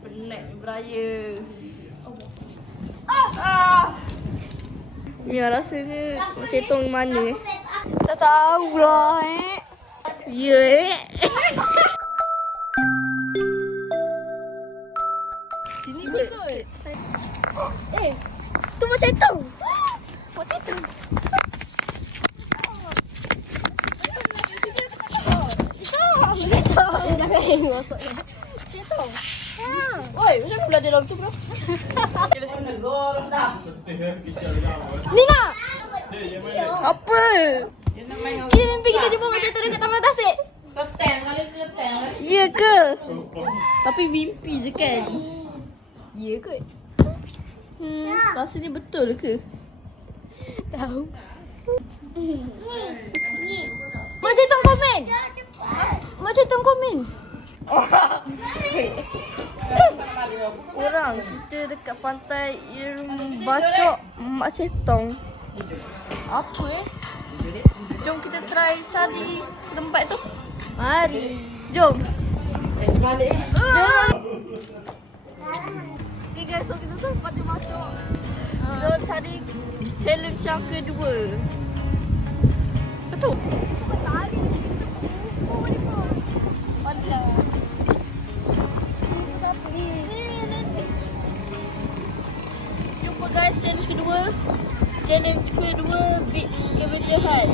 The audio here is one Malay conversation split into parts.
Penat beraya. Mia rasanya macam tong mana Tak tahulah Ya Sini kot. tu macam tong. Macam tu. Oi, macam mana pula dia dalam tu bro? Nina! Apa? Kita mimpi kita jumpa macam tu dekat Taman Tasik. Ya ke? Tapi mimpi je kan? Ya kot. Rasanya betul ke? Tahu. Macam tu komen. Macam tu komen. Korang, kita dekat pantai Irung Bacok Mak Cetong. Apa Jom kita try cari tempat tu. Mari. Jom. Okay guys, so kita sempat di masuk. Kita cari challenge yang kedua. Betul? Jumpa guys, challenge kedua. Challenge kedua, beat scavenger hunt.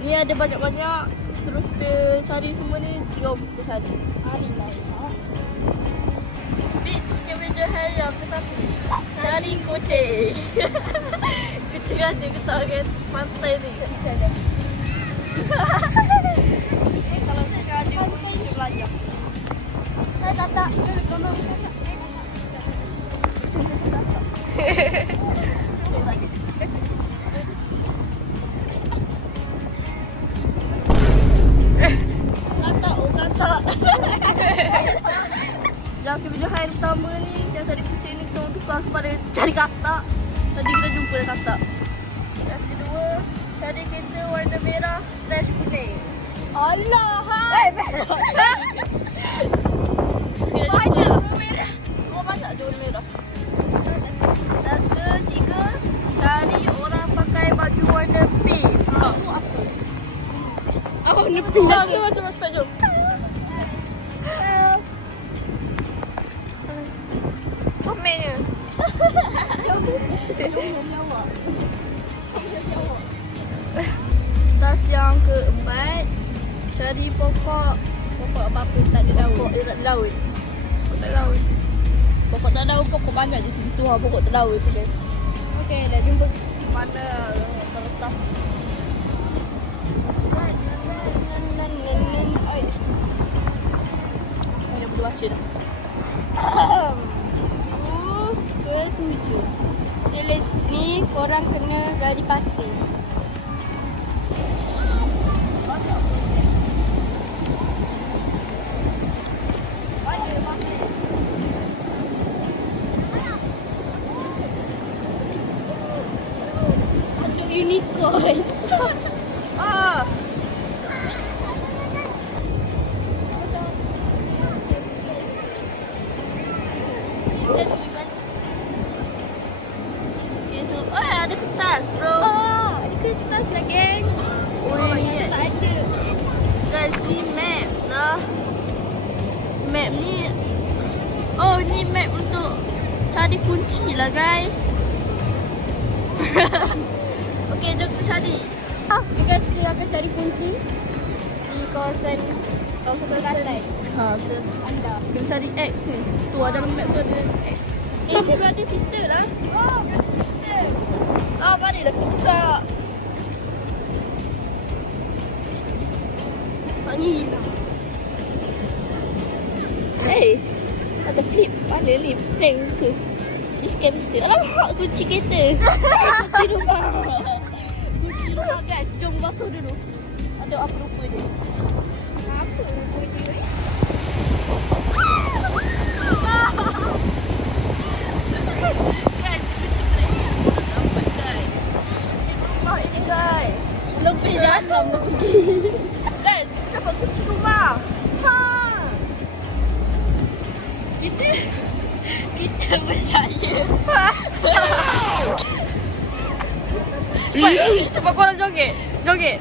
Ni ada banyak-banyak. Suruh kita cari semua ni. Jom kita cari. Beat scavenger hunt yang ke satu. Cari kucing. Kucing ada ke tak kan pantai ni? Salah sekali kucing belajar. Hai Tata. Yang video hari pertama ni, yang cari kucing ni, kita orang tukar kepada cari katak. Tadi kita jumpa dah katak. Yang kedua, cari kereta warna merah / kuning. Allah. Merah. Banyak warna merah. Kau banyak je warna merah. Dan ketiga, cari orang pakai baju warna pink. Kamu apa? Apa warna pink lagi? Masuk jom. Komennya. Tas yang keempat, cari pokok. Pokok apa-apa tak ada daun. Pokok dia tak ada daun. Pokok tak ada daun. Pokok tak ada daun, pokok banyak di situ lah. Pokok tak ada daun tu guys. Okey, dah jumpa. Mana terletak? Mana boleh baca dah. Ke-7. Challenge ni korang kena gali pasir. Ada unicorn. Ah. Itu, ada kertas bro. Ada kertas lah geng. Yes. Tak ada. Guys, ni map lah. Map ni. Oh, ni map untuk cari kunci lah guys. Okay, jom kita cari. Guys, kita akan cari kunci di kawasan Kelantan. Betul. Anda. Kita cari X ni. Tu ada map tu ada X. Dia brother sister lah. Oh, brother sister. Mari dah kita buka. Tak ni hilang. Hey, ada flip. Mana ni? Prank ke? Dia scam kita. Alamak, kunci kereta. Kunci rumah. Kunci rumah guys. Jom basuh dulu. Ada apa rupa dia. Apa rupa dia? Guys, kunci kereta. Dapat guys. Kunci rumah ini guys. Lebih dalam pergi. Guys, kita dapat kunci rumah. Ha. kita berjaya. Cepat korang joget. Joget.